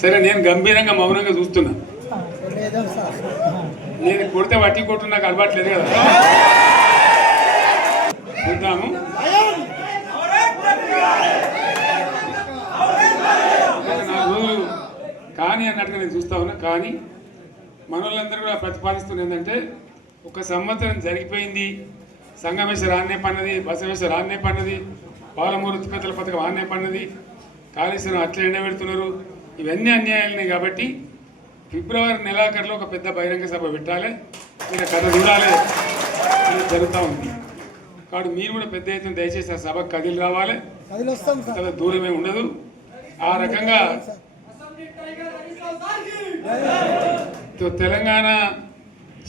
సరే నేను గంభీరంగా మౌనంగా చూస్తున్నా. నేను కొడితే వట్టి కొట్టు నాకు అలవాట్లేదు కదా. చూద్దాము. కానీ అన్నట్టుగా నేను చూస్తా ఉన్నా. కానీ మనోళ్ళందరూ కూడా ప్రతిపాదిస్తుంది ఏంటంటే, ఒక సంవత్సరం జరిగిపోయింది, సంగమేశ్వర ఆన్నే పన్నది, బసవేశ్వర ఆన్నే పన్నది, పాలమూరు ఉత్పత్తుల పథకం ఆన్నే పన్నది, కాళేశ్వరం అట్లా ఎండబెడుతున్నారు, ఇవన్నీ అన్యాయాలున్నాయి. కాబట్టి ఫిబ్రవరి నెలాఖరులో ఒక పెద్ద బహిరంగ సభ పెట్టాలి, మీరు కథ చూడాలి, ఇది జరుగుతూ ఉంది. కాబట్టి మీరు కూడా పెద్ద ఎత్తున దయచేసి ఆ సభకు కదిలి రావాలి, చాలా దూరమే ఉండదు. ఆ రకంగా తెలంగాణ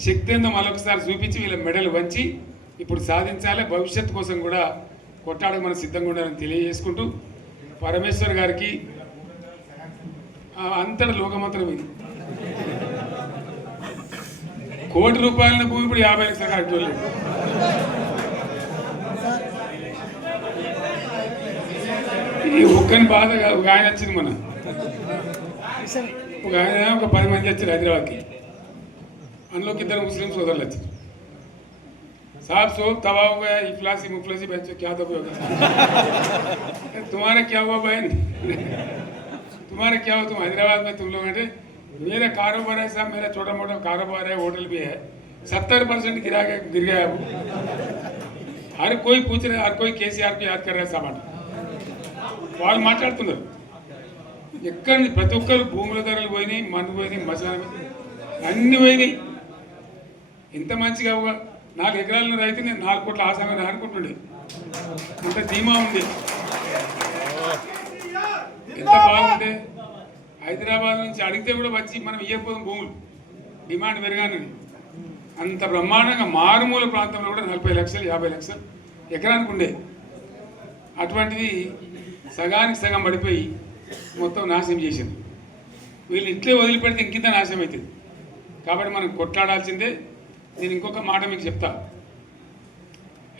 శక్తి ఏందో మరొకసారి చూపించి వీళ్ళ మెడలు వంచి ఇప్పుడు సాధించాలి. భవిష్యత్తు కోసం కూడా కొట్టాడకు మనం సిద్ధంగా ఉండాలని తెలియజేసుకుంటూ, పరమేశ్వర్ గారికి అంతటి లోకమంత్రం ఇది. కోటి రూపాయల భూమి ఇప్పుడు 50 లక్షలు కట్టలేదు. ఈ ఒక్కని బాధ ఒక ఆయన వచ్చింది, మన ఒక ఆయన ఒక 10 మంది వచ్చారు హైదరాబాద్కి. అందులోకి 2 ముస్లిం సోదరులు వచ్చారు. साहब सोब तबाह हो गया, इफलासी मुफलसी बच्चों क्या दबे होगा, तुम्हारा क्या हुआ बहन, तुम्हारा क्या हुआ, तुम हैदराबाद में तुम लोग हैं, मेरा कारोबार है साहब, मेरा छोटा मोटा कारोबार है, होटल भी है, 70% गिर गया अब. हर कोई पूछ रहे, हर कोई केसीआर को याद कर रहा है सामान. వాళ్ళు మాట్లాడుతున్నారు. ఎక్కడ ప్రతి ఒక్కరు భూముల ధరలు పోయినాయి, మందు పోయినాయి, మసాలా అన్ని పోయినాయి. ఎంత మంచిగా 4 ఎకరాల రైతు నేను 4 కోట్ల ఆశాగా అనుకుంటుండే, అంత ధీమా ఉంది, ఎంత బాగుండే. హైదరాబాద్ నుంచి అడిగితే కూడా వచ్చి మనం ఇవ్వకపోదాం భూములు, డిమాండ్ పెరగానని. అంత బ్రహ్మాండంగా మారుమూల ప్రాంతంలో కూడా 40 లక్షలు 50 లక్షలు ఎకరానికి ఉండే. అటువంటిది సగానికి సగం పడిపోయి మొత్తం నాశనం చేసింది. వీళ్ళు ఇట్లే వదిలిపెడితే ఇంకింత నాశనం అవుతుంది. కాబట్టి మనం కొట్లాడాల్సిందే. నేను ఇంకొక మాట మీకు చెప్తా.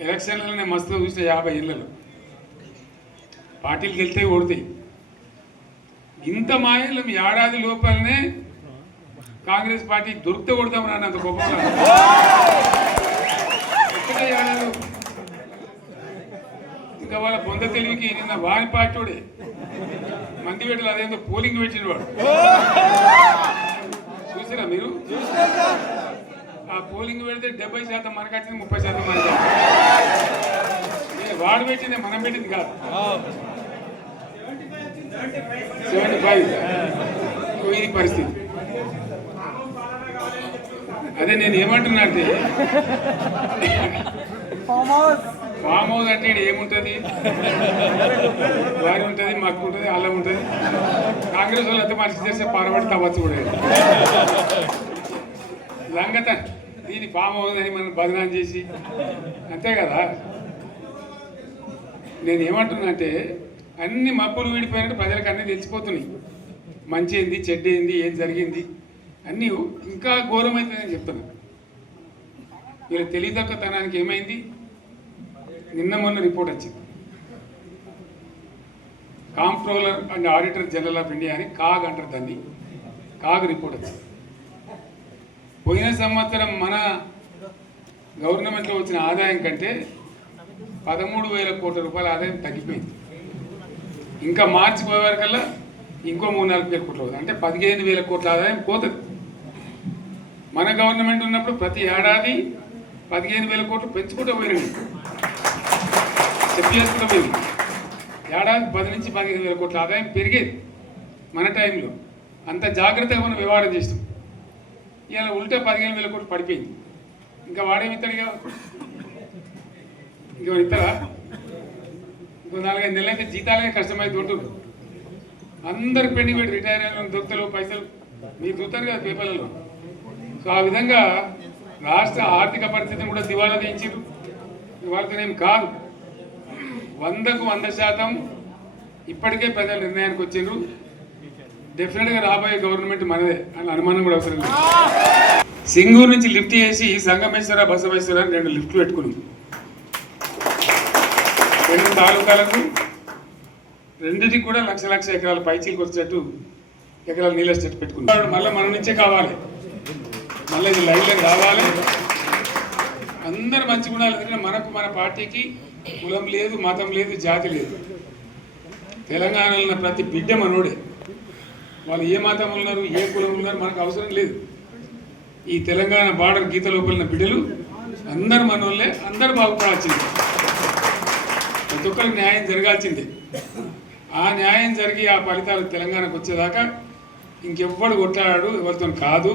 ఎలక్షన్లలో నేను మస్తుగా చూసిన 50 ఏళ్ళలో పార్టీలు గెలితే ఓడతాయి. ఇంత మాయలు ఏడాది లోపలనే కాంగ్రెస్ పార్టీ దొరికితే కొడతాం రాని అంత గొప్పగా ఒక్కటే ఏడాది. ఇంకా వాళ్ళ పొంద తెలివికి నిన్న వారి పార్టీడే మంది పెట్టాలి, అదేందో పోలింగ్ పెట్టిన వాడు చూసారా మీరు? ఆ పోలింగ్ పెడితే 70% మనకు వచ్చింది, 30% మనకి. వాడు పెట్టింది మనం పెట్టింది కాదు. 75 ఇది పరిస్థితి. అదే నేను ఏమంటున్నా అంటే, ఫామ్ హౌస్ అంటే ఇక్కడ ఏముంటుంది, వారి ఉంటుంది, మాకు ఉంటుంది, అల్లం ఉంటుంది. కాంగ్రెస్ వాళ్ళు అయితే మనిషి చేస్తే పారబడి తవ్వచ్చు కూడా లంగత. దీన్ని ఫామ్ హౌస్ అని మనం బదనాం చేసి అంతే కదా. నేను ఏమంటున్నా అంటే, అన్ని మప్పులు వీడిపోయినట్టు ప్రజలకు అన్నీ తెలిసిపోతున్నాయి. మంచి ఏంది, చెడ్డ ఏంది, ఏం జరిగింది అన్నీ ఇంకా ఘోరమైందని చెప్తున్నా. వీళ్ళ తెలియదక్కతనానికి ఏమైంది, నిన్న మొన్న రిపోర్ట్ వచ్చింది. Comptroller and auditor general of India అని కాగ్ అంటారు దాన్ని. కాగ్ రిపోర్ట్ వచ్చింది. పోయిన సంవత్సరం మన గవర్నమెంట్లో వచ్చిన ఆదాయం కంటే 13,000 కోట్ల రూపాయల ఆదాయం తగ్గిపోయింది. ఇంకా మార్చి పోయే వరకల్లా ఇంకో 3-4 కోట్ల అవుతుంది. అంటే 15,000 కోట్ల ఆదాయం పోతుంది. మన గవర్నమెంట్ ఉన్నప్పుడు ప్రతి ఏడాది 15,000 కోట్లు పెంచుకుంటూ పోయినండి, చెప్పేసుకుంటూ పోయింది. ఏడాది 10 నుంచి 15,000 కోట్ల ఆదాయం పెరిగేది మన టైంలో. అంత జాగ్రత్తగా మనం వ్యవహారం చేస్తాం. ఇవాళ ఉల్టా 15,000 కోట్లు పడిపోయింది. ఇంకా వాడేమిస్తాడుగా, ఇంకో ఇస్తారా? ఇంకో 4-5 నెలలు అయితే జీతాలే కష్టమైతే ఉంటుంది. అందరు పెండింగ్ పెట్టి రిటైర్ అయిన దొరుకుతలు పైసలు మీరు చూస్తారు కదా పేపర్లలో. సో ఆ విధంగా రాష్ట్ర ఆర్థిక పరిస్థితిని కూడా దివాలా తీయించారు. ఇవాళతోనేం కాదు, 100కు 100% ఇప్పటికే ప్రజలు నిర్ణయానికి వచ్చారు. డెఫినెట్గా రాబోయే గవర్నమెంట్ మనదే అని అనుమానం కూడా అవసరం లేదు. సింగూరు నుంచి లిఫ్ట్ చేసి సంగమేశ్వర, బసవేశ్వర అని 2 లిఫ్ట్లు పెట్టుకున్నాం. 2 తాలూకాలకు రెండింటికి కూడా లక్ష ఎకరాల పైచీలకు వచ్చేటట్టు ఎకరాల నీళ్ళ స్టేట్ పెట్టుకున్నాడు. మళ్ళీ మన నుంచే కావాలి, మళ్ళీ ఇది లైన్లోకి రావాలి. అందరు మంచిగా ఉండాలి. ఎందుకంటే మనకు మన పార్టీకి కులం లేదు, మతం లేదు, జాతి లేదు. తెలంగాణలో ఉన్న ప్రతి బిడ్డ మనోడే. వాళ్ళు ఏ మతం ఉన్నారు, ఏ కులం ఉన్నారు మనకు అవసరం లేదు. ఈ తెలంగాణ బార్డర్ గీత లోపలిన బిడ్డలు అందరు మనోళ్ళే, అందరు బాగుపడాల్సిందే. ప్రతి ఒక్కరికి న్యాయం జరగాల్సిందే. ఆ న్యాయం జరిగి ఆ ఫలితాలు తెలంగాణకు వచ్చేదాకా ఇంకెవ్వడు కొట్లాడాడు, ఎవరితో కాదు.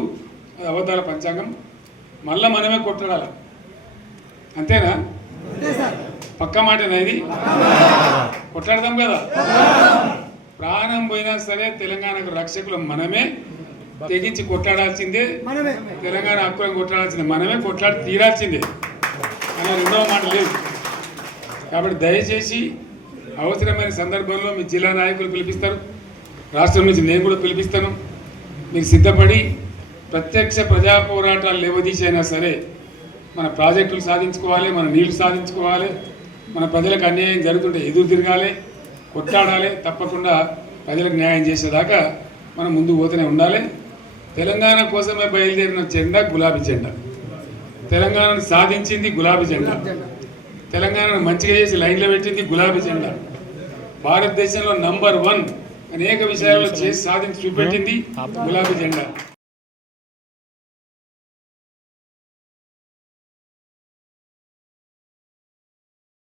అది అబద్ధాల పంచాంగం. మళ్ళా మనమే కొట్లాడాలి. అంతేనా? పక్క మాటేనా ఇది? కొట్లాడదాం కదా. ప్రాణం పోయినా సరే తెలంగాణకు రక్షకులు మనమే. తెగించి కొట్లాడాల్సిందే. తెలంగాణ హక్కులను కొట్లాడాల్సిందే. మనమే కొట్లాడి తీరాల్సిందే అన్న రెండవ మాట లేదు. కాబట్టి దయచేసి అవసరమైన సందర్భంలో మీ జిల్లా నాయకులు పిలిపిస్తారు, రాష్ట్రం నుంచి నేను కూడా పిలిపిస్తాను. మీరు సిద్ధపడి ప్రత్యక్ష ప్రజా పోరాటాలు లేవదీసైనా సరే మన ప్రాజెక్టులు సాధించుకోవాలి, మన నీళ్లు సాధించుకోవాలి, మన ప్రజలకు అన్యాయం జరుగుతుంటే ఎదురు తిరగాలి, కొట్లాడాలి. తప్పకుండా ప్రజలకు న్యాయం చేసేదాకా మనం ముందుకు పోతూనే ఉండాలి. తెలంగాణ కోసమే బయలుదేరిన జెండా గులాబీ జెండా. తెలంగాణను సాధించింది గులాబీ జెండా. తెలంగాణను మంచిగా చేసి లైన్లో పెట్టింది గులాబీ జెండా. భారతదేశంలో నంబర్ 1 అనేక విషయాల్లో చేసి సాధించి చూపెట్టింది గులాబీ జెండా.